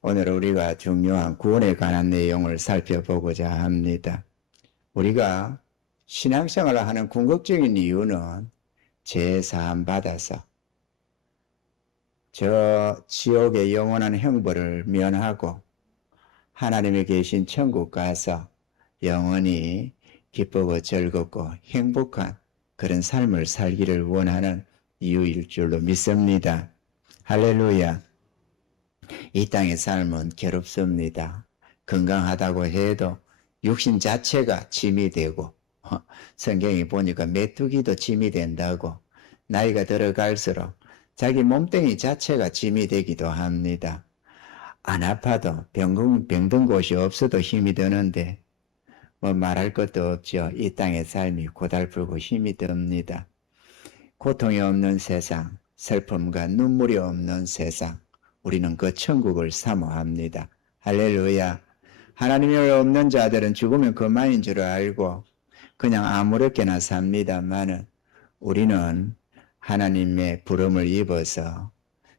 오늘 우리가 중요한 구원에 관한 내용을 살펴보고자 합니다. 우리가 신앙생활을 하는 궁극적인 이유는 죄 사함 받아서 저 지옥의 영원한 형벌을 면하고 하나님이 계신 천국 가서 영원히 기쁘고 즐겁고 행복한 그런 삶을 살기를 원하는 이유일 줄로 믿습니다. 할렐루야. 이 땅의 삶은 괴롭습니다. 건강하다고 해도 육신 자체가 짐이 되고, 성경에 보니까 메뚜기도 짐이 된다고, 나이가 들어갈수록 자기 몸뚱이 자체가 짐이 되기도 합니다. 안 아파도 병든 곳이 없어도 힘이 드는데 뭐 말할 것도 없죠. 이 땅의 삶이 고달프고 힘이 듭니다. 고통이 없는 세상, 슬픔과 눈물이 없는 세상, 우리는 그 천국을 사모합니다. 할렐루야. 하나님이 없는 자들은 죽으면 그만인 줄 알고 그냥 아무렇게나 삽니다만은 우리는 하나님의 부름을 입어서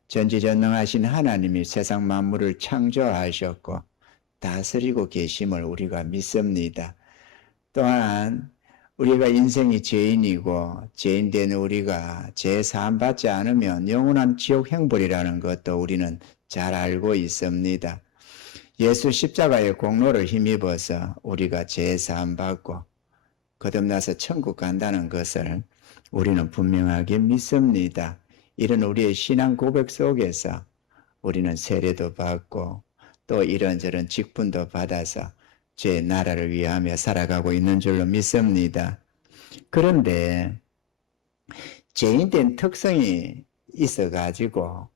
전지전능하신 하나님이 세상 만물을 창조하셨고 다스리고 계심을 우리가 믿습니다. 또한 우리가 인생이 죄인이고 죄인된 우리가 죄 사함 받지 않으면 영원한 지옥 형벌이라는 것도 우리는 잘 알고 있습니다. 예수 십자가의 공로를 힘입어서 우리가 죄 사함 받고 거듭나서 천국 간다는 것을 우리는 분명하게 믿습니다. 이런 우리의 신앙 고백 속에서 우리는 세례도 받고 또 이런저런 직분도 받아서 제 나라를 위하며 살아가고 있는 줄로 믿습니다. 그런데 죄인된 특성이 있어가지고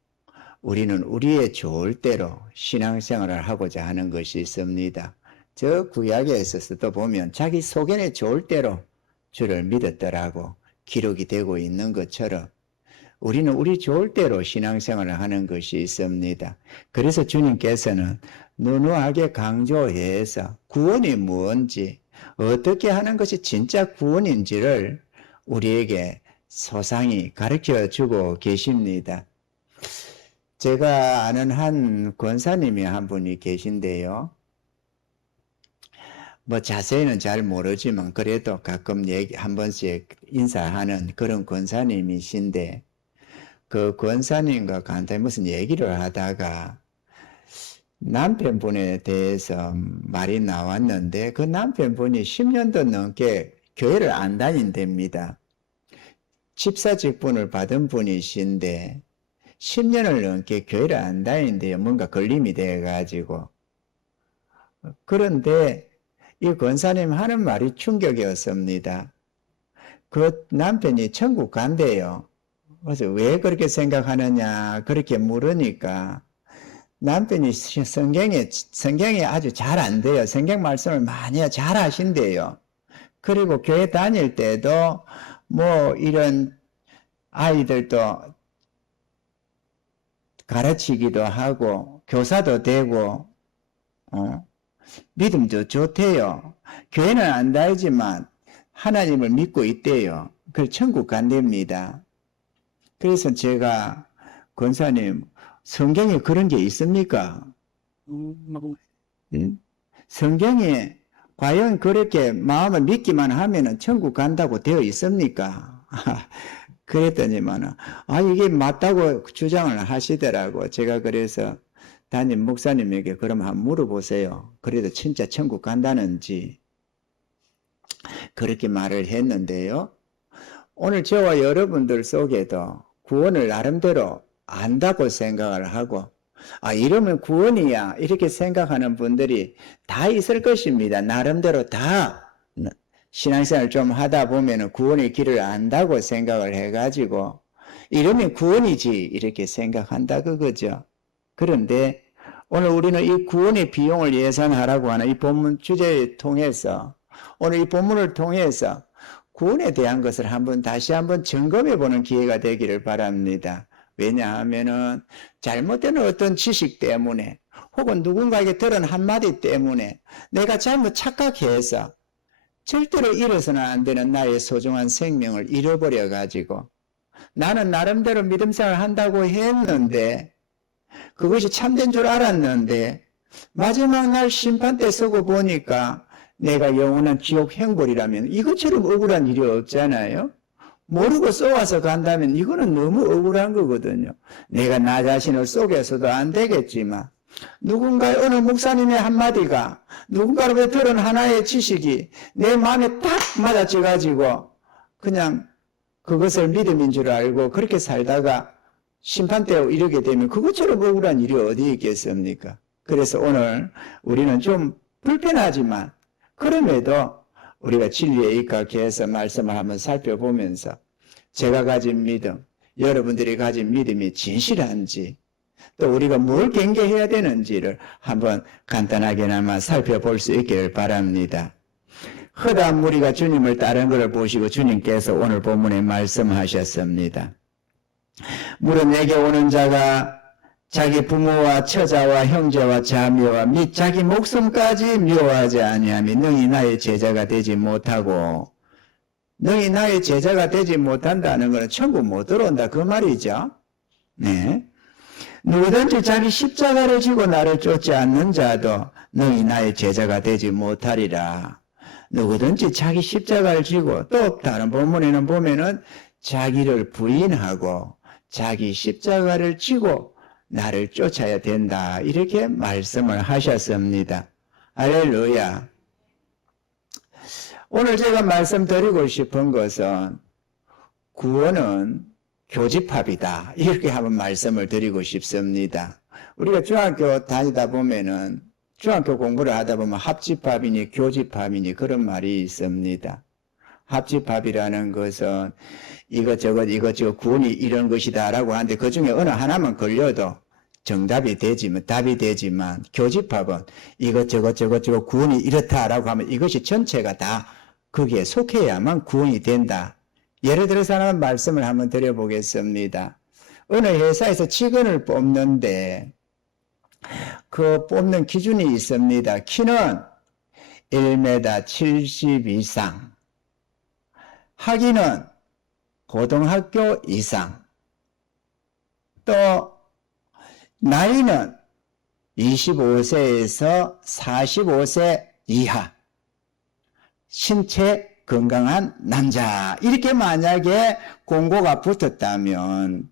우리는 우리의 좋을 대로 신앙생활을 하고자 하는 것이 있습니다. 저 구약에 있어서도 보면 자기 소견에 좋을 대로 주를 믿었더라고 기록이 되고 있는 것처럼 우리는 우리 좋을 대로 신앙생활을 하는 것이 있습니다. 그래서 주님께서는 누누하게 강조해서 구원이 뭔지 어떻게 하는 것이 진짜 구원인지를 우리에게 소상히 가르쳐주고 계십니다. 제가 아는 한 권사님이 한 분이 계신데요. 뭐 자세히는 잘 모르지만 그래도 가끔 한 번씩 인사하는 그런 권사님이신데 그 권사님과 간단히 무슨 얘기를 하다가 남편분에 대해서 말이 나왔는데 그 남편분이 10년도 넘게 교회를 안 다닌답니다. 집사 직분을 받은 분이신데 10년을 넘게 교회를 안 다니는데요. 뭔가 걸림이 돼가지고. 그런데 이 권사님 하는 말이 충격이었습니다. 그 남편이 천국 간대요. 그래서 왜 그렇게 생각하느냐 그렇게 물으니까 남편이 성경이 아주 잘 안 돼요. 성경 말씀을 많이 잘 하신대요. 그리고 교회 다닐 때도 뭐 이런 아이들도 가르치기도 하고 교사도 되고 믿음도 좋대요. 교회는 안 다니지만 하나님을 믿고 있대요. 그래서 천국 간답니다. 그래서 제가 권사님 성경에 그런 게 있습니까? 성경에 과연 그렇게 마음을 믿기만 하면 천국 간다고 되어 있습니까? 그랬더니만 이게 맞다고 주장을 하시더라고. 제가 그래서 담임 목사님에게 그럼 한번 물어보세요. 그래도 진짜 천국 간다는지 그렇게 말을 했는데요. 오늘 저와 여러분들 속에도 구원을 나름대로 안다고 생각을 하고 이러면 구원이야 이렇게 생각하는 분들이 다 있을 것입니다. 나름대로 다 신앙생활 좀 하다 보면 구원의 길을 안다고 생각을 해가지고 이러면 구원이지 이렇게 생각한다 그거죠. 그런데 오늘 우리는 이 구원의 비용을 예산하라고 하는 이 본문 주제를 통해서 오늘 이 본문을 통해서 구원에 대한 것을 다시 한번 점검해 보는 기회가 되기를 바랍니다. 왜냐하면은 잘못된 어떤 지식 때문에 혹은 누군가에게 들은 한마디 때문에 내가 잘못 착각해서 절대로 잃어서는 안 되는 나의 소중한 생명을 잃어버려 가지고 나는 나름대로 믿음생활을 한다고 했는데 그것이 참된 줄 알았는데 마지막 날 심판 때 서고 보니까 내가 영원한 지옥 행벌이라면 이것처럼 억울한 일이 없잖아요. 모르고 쏘아서 간다면 이거는 너무 억울한 거거든요. 내가 나 자신을 속여서도 안 되겠지만 누군가의 어느 목사님의 한마디가 누군가로부터 들은 하나의 지식이 내 마음에 딱 맞아져가지고 그냥 그것을 믿음인 줄 알고 그렇게 살다가 심판 때 이르게 되면 그것처럼 억울한 일이 어디 있겠습니까? 그래서 오늘 우리는 좀 불편하지만 그럼에도 우리가 진리에 입각해서 말씀을 한번 살펴보면서 제가 가진 믿음, 여러분들이 가진 믿음이 진실한지 또 우리가 뭘 경계해야 되는지를 한번 간단하게나마 살펴볼 수 있기를 바랍니다. 허다한 무리가 주님을 따른 것을 보시고 주님께서 오늘 본문에 말씀하셨습니다. 무릇 내게 오는 자가 자기 부모와 처자와 형제와 자매와 및 자기 목숨까지 미워하지 아니하면 능히 나의 제자가 되지 못하고, 능히 나의 제자가 되지 못한다는 것은 천국 못 들어온다 그 말이죠. 네. 누구든지 자기 십자가를 지고 나를 쫓지 않는 자도 능히 나의 제자가 되지 못하리라. 누구든지 자기 십자가를 지고, 또 다른 본문에는 보면은 자기를 부인하고 자기 십자가를 지고 나를 쫓아야 된다, 이렇게 말씀을 하셨습니다. 할렐루야. 오늘 제가 말씀드리고 싶은 것은 구원은 교집합이다, 이렇게 한번 말씀을 드리고 싶습니다. 우리가 중학교 다니다 보면은 중학교 공부를 하다 보면 합집합이니 교집합이니 그런 말이 있습니다. 합집합이라는 것은 이것저것 구원이 이런 것이다 라고 하는데 그 중에 어느 하나만 걸려도 정답이 되지만, 답이 되지만, 교집합은 이것저것 구원이 이렇다라고 하면 이것이 전체가 다 거기에 속해야만 구원이 된다. 예를 들어서 하나 말씀을 한번 드려보겠습니다. 어느 회사에서 직원을 뽑는데 그 뽑는 기준이 있습니다. 키는 1m 70 이상, 학위는 고등학교 이상, 또 나이는 25세에서 45세 이하, 신체 건강한 남자, 이렇게 만약에 공고가 붙었다면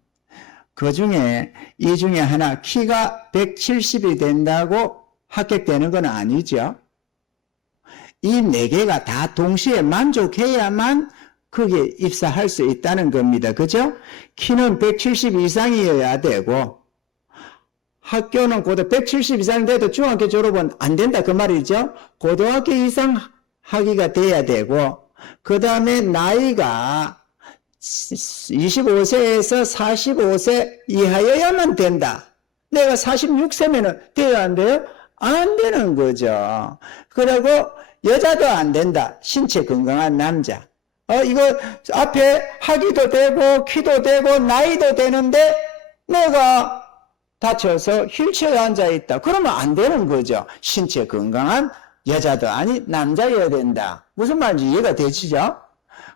그 중에 이 중에 하나 키가 170이 된다고 합격되는 건 아니죠. 이 4개가 다 동시에 만족해야만 거기에 입사할 수 있다는 겁니다. 그죠? 키는 170 이상이어야 되고, 학교는 고등 170 이상 돼도 중학교 졸업은 안 된다 그 말이죠. 고등학교 이상 학위가 돼야 되고, 그 다음에 나이가 25세에서 45세 이하여야만 된다. 내가 46세면은 돼야 안 돼요? 안 되는 거죠. 그리고 여자도 안 된다. 신체 건강한 남자. 이거 앞에 학위도 되고 키도 되고 나이도 되는데 내가 다쳐서 휠체어에 앉아있다. 그러면 안 되는 거죠. 신체 건강한 여자도 아니 남자여야 된다. 무슨 말인지 이해가 되시죠?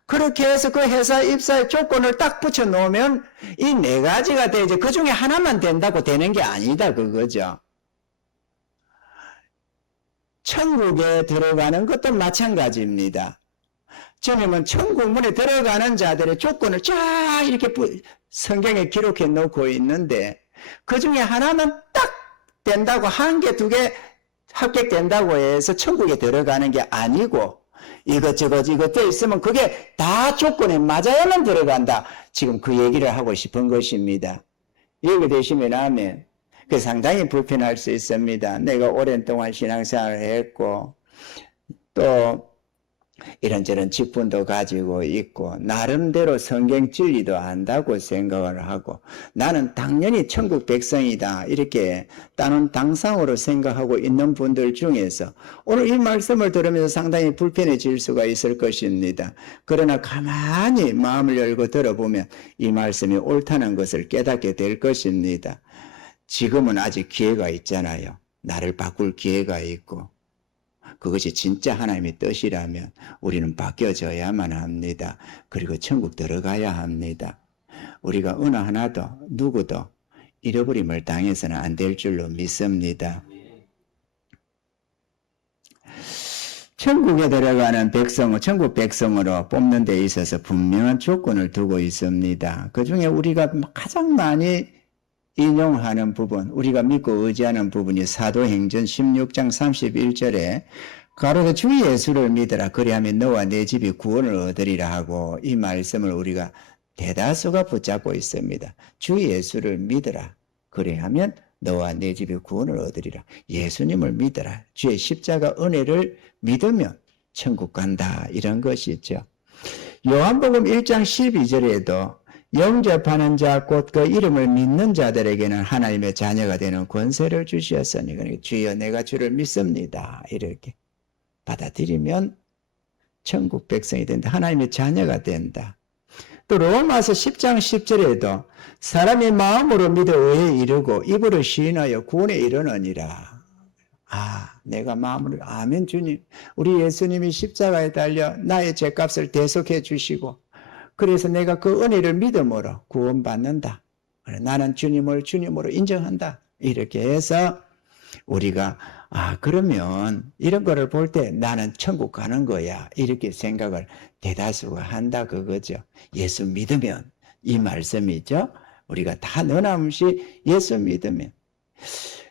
그렇게 해서 그 회사 입사의 조건을 딱 붙여놓으면 이 4가지가 되지 그 중에 하나만 된다고 되는 게 아니다 그거죠. 천국에 들어가는 것도 마찬가지입니다. 주님은 천국문에 들어가는 자들의 조건을 쫙 이렇게 성경에 기록해 놓고 있는데 그 중에 하나만 딱 된다고, 1개, 2개 합격된다고 해서 천국에 들어가는 게 아니고 이것저것 돼 있으면 그게 다 조건에 맞아야만 들어간다. 지금 그 얘기를 하고 싶은 것입니다. 이해되시면 아멘. 그 상당히 불편할 수 있습니다. 내가 오랜 동안 신앙생활을 했고 또 이런저런 직분도 가지고 있고 나름대로 성경 진리도 안다고 생각을 하고 나는 당연히 천국 백성이다 이렇게 따는 당상으로 생각하고 있는 분들 중에서 오늘 이 말씀을 들으면서 상당히 불편해질 수가 있을 것입니다. 그러나 가만히 마음을 열고 들어보면 이 말씀이 옳다는 것을 깨닫게 될 것입니다. 지금은 아직 기회가 있잖아요. 나를 바꿀 기회가 있고 그것이 진짜 하나님의 뜻이라면 우리는 바뀌어져야만 합니다. 그리고 천국 들어가야 합니다. 우리가 어느 하나도 누구도 잃어버림을 당해서는 안 될 줄로 믿습니다. 천국에 들어가는 백성을 천국 백성으로 뽑는 데 있어서 분명한 조건을 두고 있습니다. 그 중에 우리가 가장 많이 인용하는 부분, 우리가 믿고 의지하는 부분이 사도행전 16장 31절에 가로되 주 예수를 믿으라 그리하면 너와 내 집이 구원을 얻으리라 하고, 이 말씀을 우리가 대다수가 붙잡고 있습니다. 주 예수를 믿으라 그리하면 너와 내 집이 구원을 얻으리라. 예수님을 믿어라. 주의 십자가 은혜를 믿으면 천국 간다. 이런 것이죠. 요한복음 1장 12절에도 영접하는 자 곧 그 이름을 믿는 자들에게는 하나님의 자녀가 되는 권세를 주셨으니, 그러니까 주여 내가 주를 믿습니다. 이렇게 받아들이면 천국 백성이 된다. 하나님의 자녀가 된다. 또 로마서 10장 10절에도 사람이 마음으로 믿어 의에 이르고 입으로 시인하여 구원에 이르느니라. 내가 마음으로 아멘 주님, 우리 예수님이 십자가에 달려 나의 죄값을 대속해 주시고 그래서 내가 그 은혜를 믿음으로 구원받는다. 나는 주님을 주님으로 인정한다. 이렇게 해서 우리가 그러면 이런 거를 볼 때 나는 천국 가는 거야. 이렇게 생각을 대다수가 한다 그거죠. 예수 믿으면, 이 말씀이죠. 우리가 다 너나없이 예수 믿으면.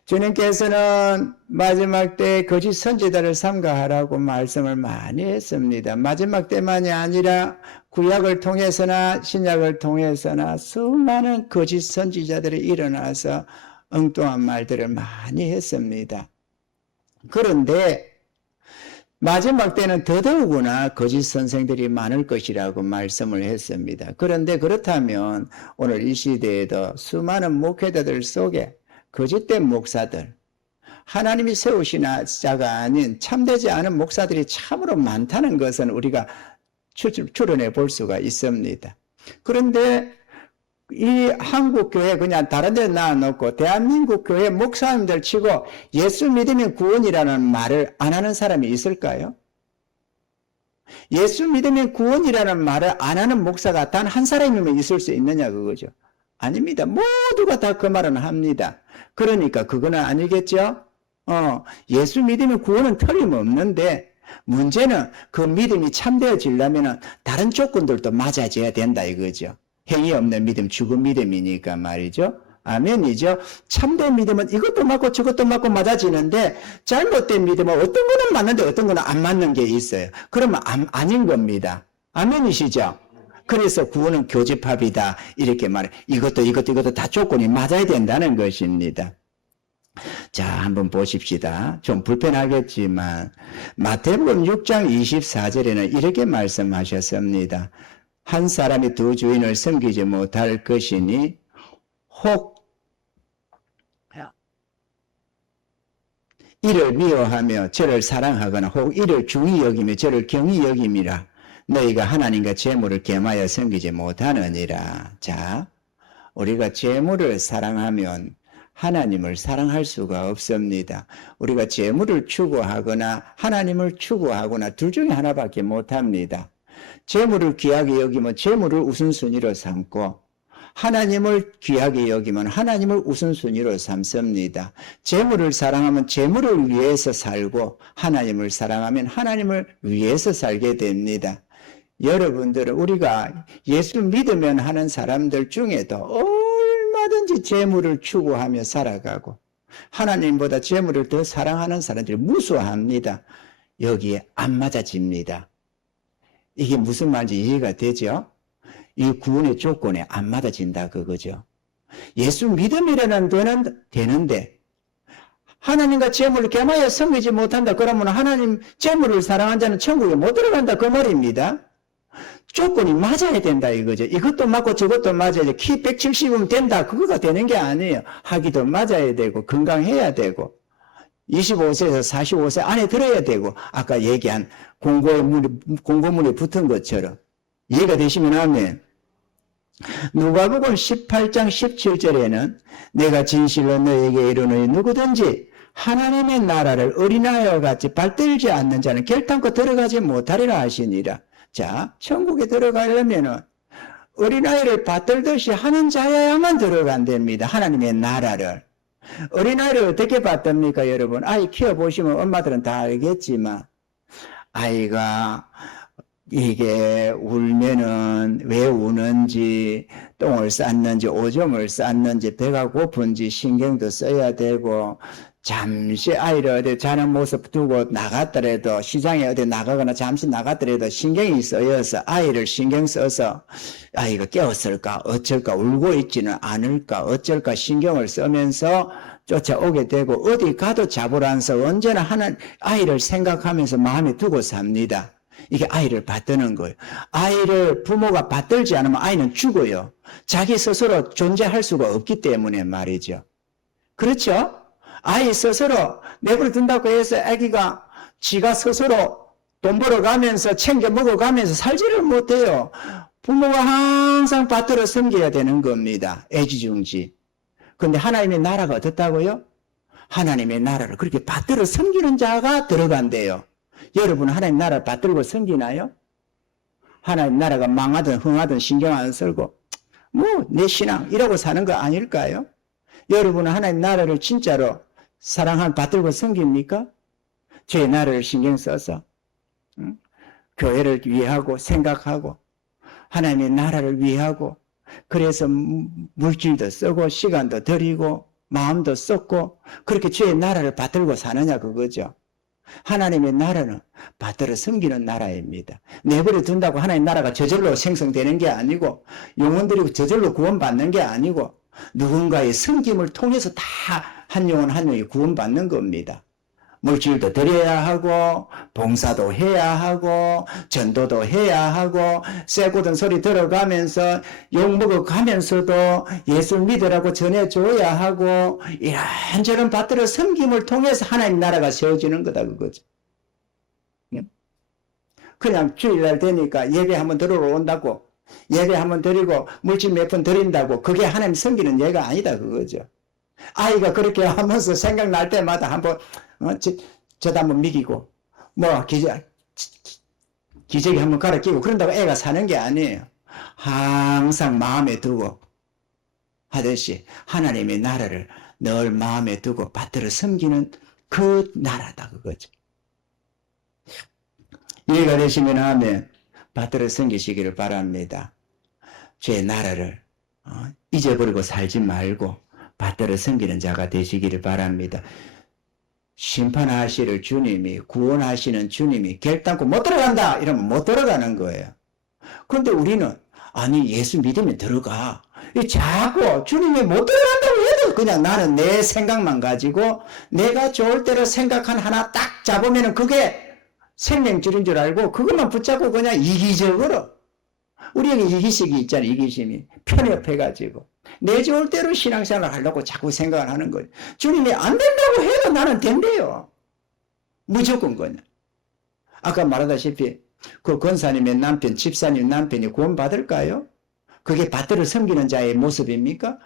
주님께서는 마지막 때 거짓 선지자를 삼가하라고 말씀을 많이 했습니다. 마지막 때만이 아니라 구약을 통해서나 신약을 통해서나 수많은 거짓 선지자들이 일어나서 엉뚱한 말들을 많이 했습니다. 그런데 마지막 때는 더더욱이나 거짓 선생들이 많을 것이라고 말씀을 했습니다. 그런데 그렇다면 오늘 이 시대에도 수많은 목회자들 속에 거짓된 목사들, 하나님이 세우신 자가 아닌 참되지 않은 목사들이 참으로 많다는 것은 우리가 추론해 볼 수가 있습니다. 그런데 이 한국 교회 그냥 다른 데 놔놓고 대한민국 교회 목사님들 치고 예수 믿으면 구원이라는 말을 안 하는 사람이 있을까요? 예수 믿으면 구원이라는 말을 안 하는 목사가 단 한 사람이면 있을 수 있느냐 그거죠. 아닙니다. 모두가 다 그 말은 합니다. 그러니까 그거는 아니겠죠? 예수 믿으면 구원은 틀림없는데 문제는 그 믿음이 참되어지려면 다른 조건들도 맞아져야 된다 이거죠. 행위 없는 믿음, 죽은 믿음이니까 말이죠. 아멘이죠. 참된 믿음은 이것도 맞고 저것도 맞고 맞아지는데 잘못된 믿음은 어떤 거는 맞는데 어떤 거는 안 맞는 게 있어요. 그러면 아닌 겁니다. 아멘이시죠? 그래서 구원은 교집합이다 이렇게 말해. 이것도 다 조건이 맞아야 된다는 것입니다. 자, 한번 보십시다. 좀 불편하겠지만 마태복음 6장 24절에는 이렇게 말씀하셨습니다. 한 사람이 두 주인을 섬기지 못할 것이니 혹 이를 미워하며 저를 사랑하거나 혹 이를 중히 여기며 저를 경히 여김이라. 너희가 하나님과 재물을 겸하여 섬기지 못하느니라. 자, 우리가 재물을 사랑하면 하나님을 사랑할 수가 없습니다. 우리가 재물을 추구하거나 하나님을 추구하거나 둘 중에 하나밖에 못합니다. 재물을 귀하게 여기면 재물을 우선순위로 삼고 하나님을 귀하게 여기면 하나님을 우선순위로 삼습니다. 재물을 사랑하면 재물을 위해서 살고 하나님을 사랑하면 하나님을 위해서 살게 됩니다. 여러분들은 우리가 예수 믿으면 하는 사람들 중에도 얼마든지 재물을 추구하며 살아가고 하나님보다 재물을 더 사랑하는 사람들이 무수합니다. 여기에 안 맞아집니다. 이게 무슨 말인지 이해가 되죠? 이 구원의 조건에 안 맞아진다 그거죠. 예수 믿음이라는 데는 되는데 하나님과 재물을 겸하여 섬기지 못한다 그러면 하나님 재물을 사랑한 자는 천국에 못 들어간다 그 말입니다. 조건이 맞아야 된다 이거죠. 이것도 맞고 저것도 맞아야지. 키 170이면 된다 그거가 되는 게 아니에요. 학위도 맞아야 되고 건강해야 되고 25세에서 45세 안에 들어야 되고 아까 얘기한 공고문에 붙은 것처럼 이해가 되시면 아멘. 누가복음 18장 17절에는 내가 진실로 너에게 이르노니 누구든지 하나님의 나라를 어린아이와 같이 발들지 않는 자는 결단코 들어가지 못하리라 하시니라. 자, 천국에 들어가려면은 어린아이를 받들듯이 하는 자야만 들어간답니다. 하나님의 나라를. 어린아이를 어떻게 받듭니까, 여러분? 아이 키워보시면 엄마들은 다 알겠지만, 아이가 이게 울면은 왜 우는지, 똥을 쌌는지, 오줌을 쌌는지, 배가 고픈지 신경도 써야 되고, 잠시 아이를 어디 자는 모습 두고 나갔더라도, 시장에 어디 나가거나 잠시 나갔더라도 신경이 쓰여서 아이를 신경 써서 아이가 깨웠을까, 어쩔까, 울고 있지는 않을까, 어쩔까 신경을 쓰면서 쫓아오게 되고, 어디 가도 잡으란서 언제나 하는 아이를 생각하면서 마음에 두고 삽니다. 이게 아이를 받드는 거예요. 아이를 부모가 받들지 않으면 아이는 죽어요. 자기 스스로 존재할 수가 없기 때문에 말이죠. 그렇죠? 아이 스스로 내버려 둔다고 해서 아기가 지가 스스로 돈 벌어가면서 챙겨 먹어가면서 살지를 못해요. 부모가 항상 받들어 섬겨야 되는 겁니다. 애지중지. 근데 하나님의 나라가 어떻다고요? 하나님의 나라를 그렇게 받들어 섬기는 자가 들어간대요. 여러분 하나님 나라를 받들고 섬기나요? 하나님 나라가 망하든 흥하든 신경 안 쓰고 뭐 내 신앙 이라고 사는 거 아닐까요? 여러분은 하나님 나라를 진짜로 사랑하는 받들고 섬깁니까? 죄의 나라를 신경 써서 교회를 위하고 생각하고 하나님의 나라를 위하고 그래서 물질도 쓰고 시간도 들이고 마음도 쏟고 그렇게 죄의 나라를 받들고 사느냐 그거죠. 하나님의 나라는 받들어 섬기는 나라입니다. 내버려 둔다고 하나님 나라가 저절로 생성되는 게 아니고 영혼들이 저절로 구원받는 게 아니고 누군가의 섬김을 통해서 다 한 영혼 한 영이 구원받는 겁니다. 물질도 드려야 하고 봉사도 해야 하고 전도도 해야 하고 쇠고든 소리 들어가면서 욕먹어가면서도 예수 믿으라고 전해줘야 하고 이런저런 받들어 섬김을 통해서 하나님 나라가 세워지는 거다 그거죠. 그냥 주일날 되니까 예배 한번 들으러 온다고 예배 한번 드리고 물질 몇 번 드린다고 그게 하나님 섬기는 예가 아니다 그거죠. 아이가 그렇게 하면서 생각날 때마다 한번 저도 한번 미기고 뭐 기저귀 한번 갈아 끼고 그런다고 애가 사는 게 아니에요. 항상 마음에 두고 하듯이 하나님의 나라를 늘 마음에 두고 받들어 섬기는 그 나라다 그거죠. 이해가 되시면 하면 받들어 섬기시기를 바랍니다. 죄의 나라를 잊어버리고 살지 말고 받들어 섬기는 자가 되시기를 바랍니다. 심판하실 주님이 구원하시는 주님이 결단코 못 들어간다 이러면 못 들어가는 거예요. 그런데 우리는 아니 예수 믿으면 들어가. 자꾸 주님이 못 들어간다고 해도 그냥 나는 내 생각만 가지고 내가 좋을 대로 생각한 하나 딱 잡으면 그게 생명줄인 줄 알고 그것만 붙잡고 그냥 이기적으로 우리에게 이기식이 있잖아요. 이기심이 편협해가지고 내 좋을 대로 신앙생활을 하려고 자꾸 생각을 하는 거예요. 주님이 안 된다고 해도 나는 된대요. 무조건 그냥. 아까 말하다시피 그 권사님의 남편, 집사님 남편이 구원받을까요? 그게 받들어 섬기는 자의 모습입니까?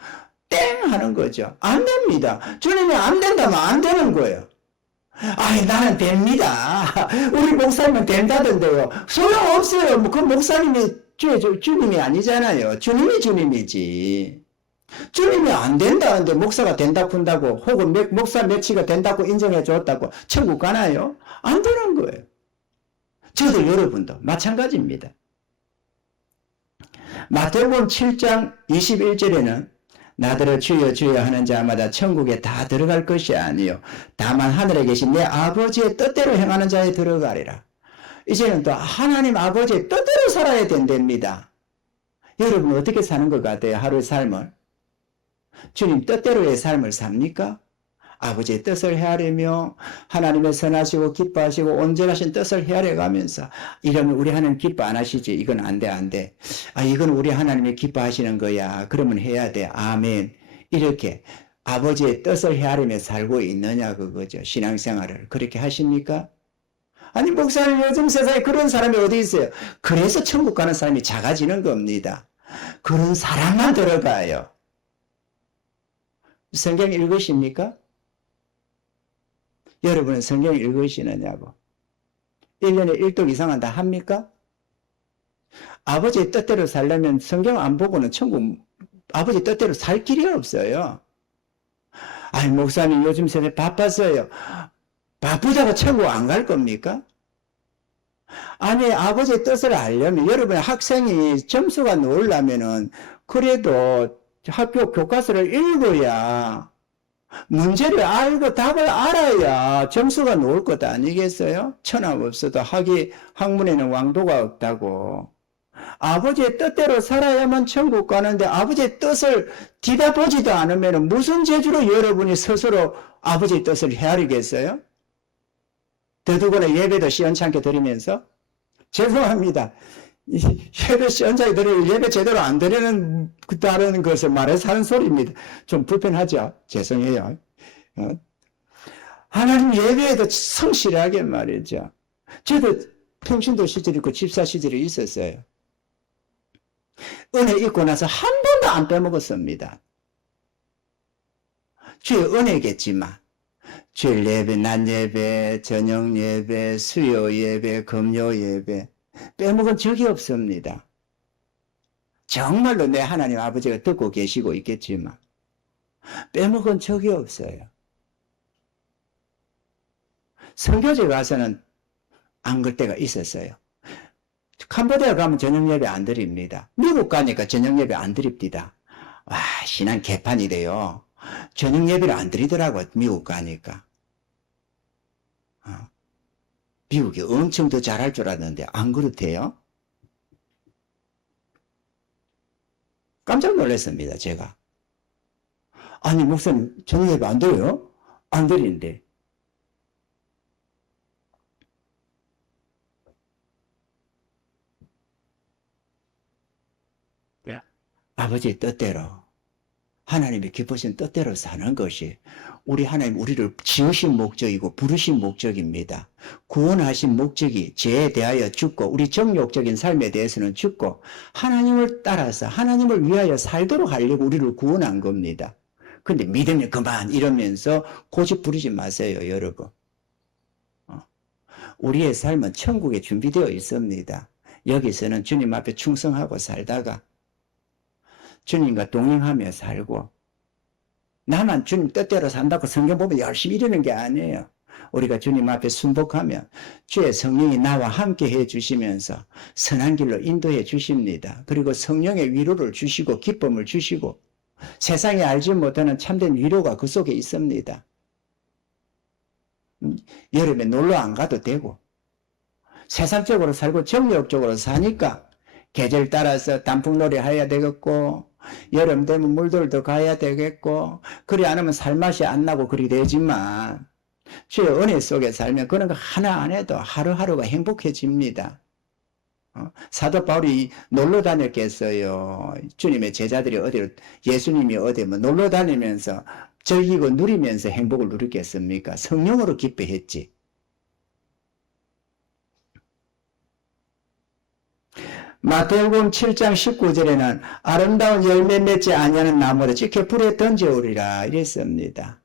땡 하는 거죠. 안 됩니다. 주님이 안 된다면 안 되는 거예요. 아이 나는 됩니다. 우리 목사님은 된다던데요. 소용없어요. 그 목사님이 주님이 아니잖아요. 주님이 주님이지. 주님이 안 된다는데 목사가 된다 푼다고 혹은 목사 며치가 된다고 인정해 줬다고 천국 가나요? 안 되는 거예요. 저도 여러분도 마찬가지입니다. 마태복음 7장 21절에는 나더러 주여 주여 하는 자마다 천국에 다 들어갈 것이 아니요 다만 하늘에 계신 내 아버지의 뜻대로 행하는 자에 들어가리라. 이제는 또 하나님 아버지의 뜻대로 살아야 된답니다. 여러분 어떻게 사는 것 같아요? 하루의 삶을 주님 뜻대로의 삶을 삽니까? 아버지의 뜻을 헤아리며 하나님의 선하시고 기뻐하시고 온전하신 뜻을 헤아려 가면서 이러면 우리 하나님 기뻐 안 하시지. 이건 안 돼, 안 돼. 아, 이건 우리 하나님이 기뻐하시는 거야. 그러면 해야 돼. 아멘. 이렇게 아버지의 뜻을 헤아리며 살고 있느냐 그거죠. 신앙생활을. 그렇게 하십니까? 아니 목사님 요즘 세상에 그런 사람이 어디 있어요? 그래서 천국 가는 사람이 작아지는 겁니다. 그런 사람만 들어가요. 성경 읽으십니까? 여러분은 성경 읽으시느냐고. 1년에 1독 이상은 다 합니까? 아버지의 뜻대로 살려면 성경 안 보고는 천국 아버지 뜻대로 살 길이 없어요. 아니 목사님 요즘 세대 바빴어요. 바쁘다고 천국 안 갈 겁니까? 아니 아버지의 뜻을 알려면 여러분 학생이 점수가 나오려면은 그래도 학교 교과서를 읽어야 문제를 알고 답을 알아야 점수가 나올 것 아니겠어요? 천하 없어도 학문에는 왕도가 없다고. 아버지의 뜻대로 살아야만 천국 가는데 아버지의 뜻을 뒤다보지도 않으면 무슨 재주로 여러분이 스스로 아버지의 뜻을 헤아리겠어요? 더더구나 예배도 시원찮게 드리면서 죄송합니다. 예배 시원찮게 드리고 예배 제대로 안 드리는 다른 것을 말해서 하는 소리입니다. 좀 불편하죠? 죄송해요. 하나님 예배에도 성실하게 말이죠. 저도 평신도 시절이 있고 집사 시절이 있었어요. 은혜 입고 나서 한 번도 안 빼먹었습니다. 주의 은혜겠지만 주일 예배, 낮 예배, 저녁 예배, 수요 예배, 금요 예배 빼먹은 적이 없습니다. 정말로 내 하나님 아버지가 듣고 계시고 있겠지만 빼먹은 적이 없어요. 선교제 가서는 안 갈 때가 있었어요. 캄보디아 가면 저녁 예배 안 드립니다. 미국 가니까 저녁 예배 안 드립니다. 와, 신앙 개판이 돼요. 저녁 예배를 안 드리더라고, 미국 가니까. 미국이 엄청 더 잘할 줄 알았는데, 안 그렇대요? 깜짝 놀랐습니다, 제가. 아니, 목사님, 저녁 예배 안 드려요? 안 드리는데. 아버지의 뜻대로 하나님이 기쁘신 뜻대로 사는 것이 우리 하나님 우리를 지으신 목적이고 부르신 목적입니다. 구원하신 목적이 죄에 대하여 죽고 우리 정욕적인 삶에 대해서는 죽고 하나님을 따라서 하나님을 위하여 살도록 하려고 우리를 구원한 겁니다. 근데 믿으면 그만 이러면서 고집 부리지 마세요, 여러분. 우리의 삶은 천국에 준비되어 있습니다. 여기서는 주님 앞에 충성하고 살다가 주님과 동행하며 살고 나만 주님 뜻대로 산다고 성경 보면 열심히 이러는 게 아니에요. 우리가 주님 앞에 순복하면 주의 성령이 나와 함께 해주시면서 선한 길로 인도해 주십니다. 그리고 성령의 위로를 주시고 기쁨을 주시고 세상에 알지 못하는 참된 위로가 그 속에 있습니다. 여름에 놀러 안 가도 되고 세상적으로 살고 정욕적으로 사니까 계절 따라서 단풍놀이 해야 되겠고 여름 되면 물들도 가야 되겠고 그리 안 하면 살맛이 안 나고 그리 되지만 주의 은혜 속에 살면 그런 거 하나 안 해도 하루하루가 행복해집니다. 사도 바울이 놀러 다녔겠어요. 주님의 제자들이 어디로 예수님이 어디 뭐 놀러 다니면서 즐기고 누리면서 행복을 누리겠습니까? 성령으로 기뻐했지. 마태복음 7장 19절에는 아름다운 열매 맺지 아니하는 나무를 지켜 불에 던져오리라 이랬습니다.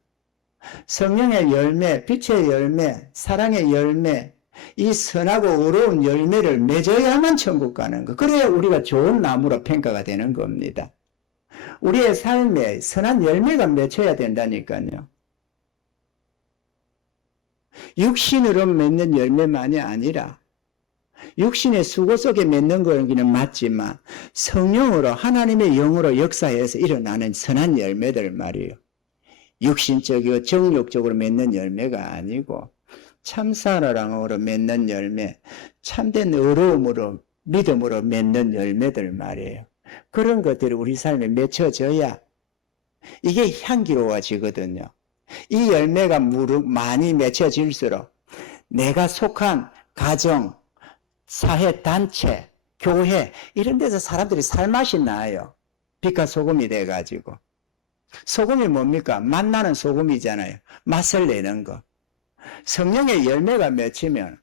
성령의 열매, 빛의 열매, 사랑의 열매, 이 선하고 의로운 열매를 맺어야만 천국 가는 거. 그래야 우리가 좋은 나무로 평가가 되는 겁니다. 우리의 삶에 선한 열매가 맺혀야 된다니까요. 육신으로 맺는 열매만이 아니라 육신의 수고 속에 맺는 거기는 맞지만 성령으로 하나님의 영으로 역사해서 일어나는 선한 열매들 말이에요. 육신적이고 정욕적으로 맺는 열매가 아니고 참사랑으로 맺는 열매, 참된 의로움으로 믿음으로 맺는 열매들 말이에요. 그런 것들이 우리 삶에 맺혀져야 이게 향기로워지거든요. 이 열매가 많이 맺혀질수록 내가 속한 가정, 사회, 단체, 교회 이런 데서 사람들이 살맛이 나요. 빛과 소금이 돼가지고. 소금이 뭡니까? 맛나는 소금이잖아요. 맛을 내는 거. 성령의 열매가 맺히면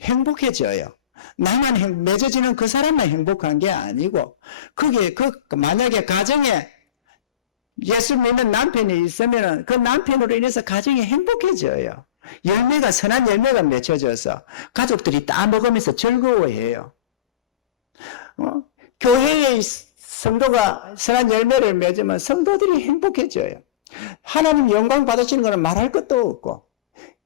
행복해져요. 나만 맺어지는 그 사람만 행복한 게 아니고 그게 만약에 가정에 예수 믿는 남편이 있으면 그 남편으로 인해서 가정이 행복해져요. 열매가 선한 열매가 맺혀져서 가족들이 따먹으면서 즐거워해요. 교회의 성도가 선한 열매를 맺으면 성도들이 행복해져요. 하나님 영광 받으시는 것은 말할 것도 없고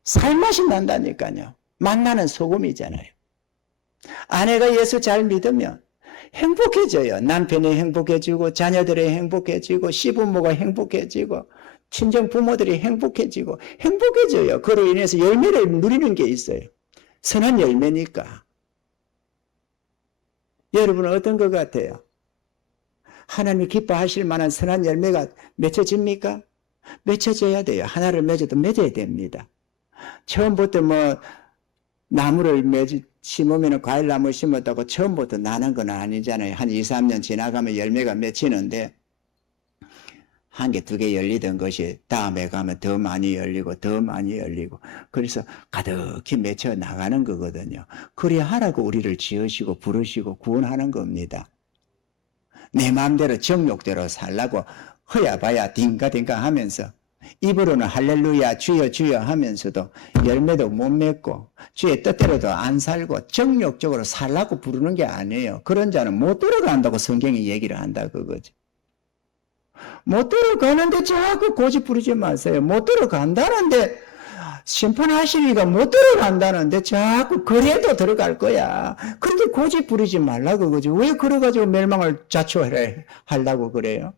살맛이 난다니까요. 만나는 소금이잖아요. 아내가 예수 잘 믿으면 행복해져요. 남편이 행복해지고 자녀들이 행복해지고 시부모가 행복해지고 친정 부모들이 행복해지고 행복해져요. 그로 인해서 열매를 누리는 게 있어요. 선한 열매니까. 여러분은 어떤 것 같아요? 하나님이 기뻐하실 만한 선한 열매가 맺혀집니까? 맺혀져야 돼요. 하나를 맺어도 맺어야 됩니다. 처음부터 나무를 심으면 과일나무 심었다고 처음부터 나는 건 아니잖아요. 한 2, 3년 지나가면 열매가 맺히는데 한 개, 두 개 열리던 것이 다음에 가면 더 많이 열리고 더 많이 열리고 그래서 가득히 맺혀 나가는 거거든요. 그래야 하라고 우리를 지으시고 부르시고 구원하는 겁니다. 내 마음대로 정욕대로 살라고 허야봐야 딩가딩가 하면서 입으로는 할렐루야 주여 주여 하면서도 열매도 못 맺고 주의 뜻대로도 안 살고 정욕적으로 살라고 부르는 게 아니에요. 그런 자는 못 들어간다고 성경이 얘기를 한다 그거죠. 못 들어가는데 자꾸 고집 부리지 마세요. 못 들어간다는데 심판하시니까 못 들어간다는데 자꾸 그래도 들어갈 거야. 그런데 고집 부리지 말라고 그거죠. 왜 그래가지고 멸망을 자초하려고 그래요?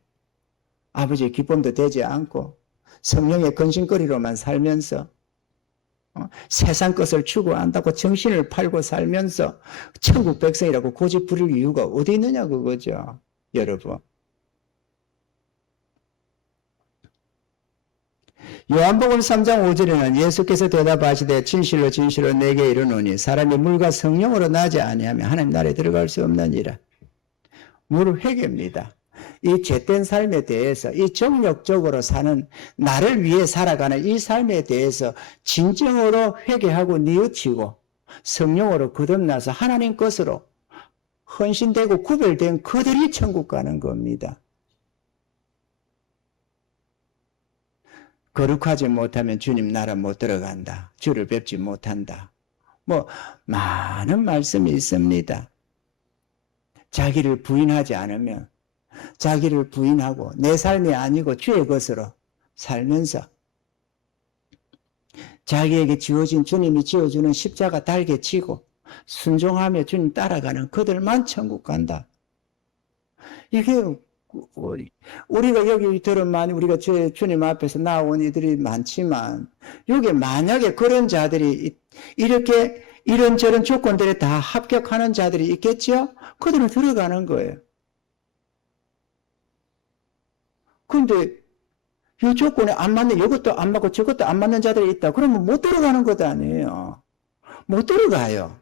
아버지의 기쁨도 되지 않고 성령의 근심거리로만 살면서 세상 것을 추구한다고 정신을 팔고 살면서 천국 백성이라고 고집 부릴 이유가 어디 있느냐 그거죠. 여러분. 요한복음 3장 5절에는 예수께서 대답하시되 진실로 진실로 내게 이르노니 사람이 물과 성령으로 나지 아니하면 하나님 나라에 들어갈 수 없느니라. 물 회개입니다. 이 죄된 삶에 대해서 이 정욕적으로 사는 나를 위해 살아가는 이 삶에 대해서 진정으로 회개하고 뉘우치고 성령으로 거듭나서 하나님 것으로 헌신되고 구별된 그들이 천국 가는 겁니다. 거룩하지 못하면 주님 나라 못 들어간다. 주를 뵙지 못한다. 많은 말씀이 있습니다. 자기를 부인하지 않으면 자기를 부인하고 내 삶이 아니고 주의 것으로 살면서 자기에게 지어진 주님이 지어주는 십자가 달게 치고 순종하며 주님 따라가는 그들만 천국 간다. 이게 우리가 여기 들으면 우리가 주님 앞에서 나온 이들이 많지만 여기 만약에 그런 자들이 이렇게 이런저런 조건들에 다 합격하는 자들이 있겠죠? 그들은 들어가는 거예요. 근데 이 조건에 안 맞는 이것도 안 맞고 저것도 안 맞는 자들이 있다. 그러면 못 들어가는 것 아니에요. 못 들어가요.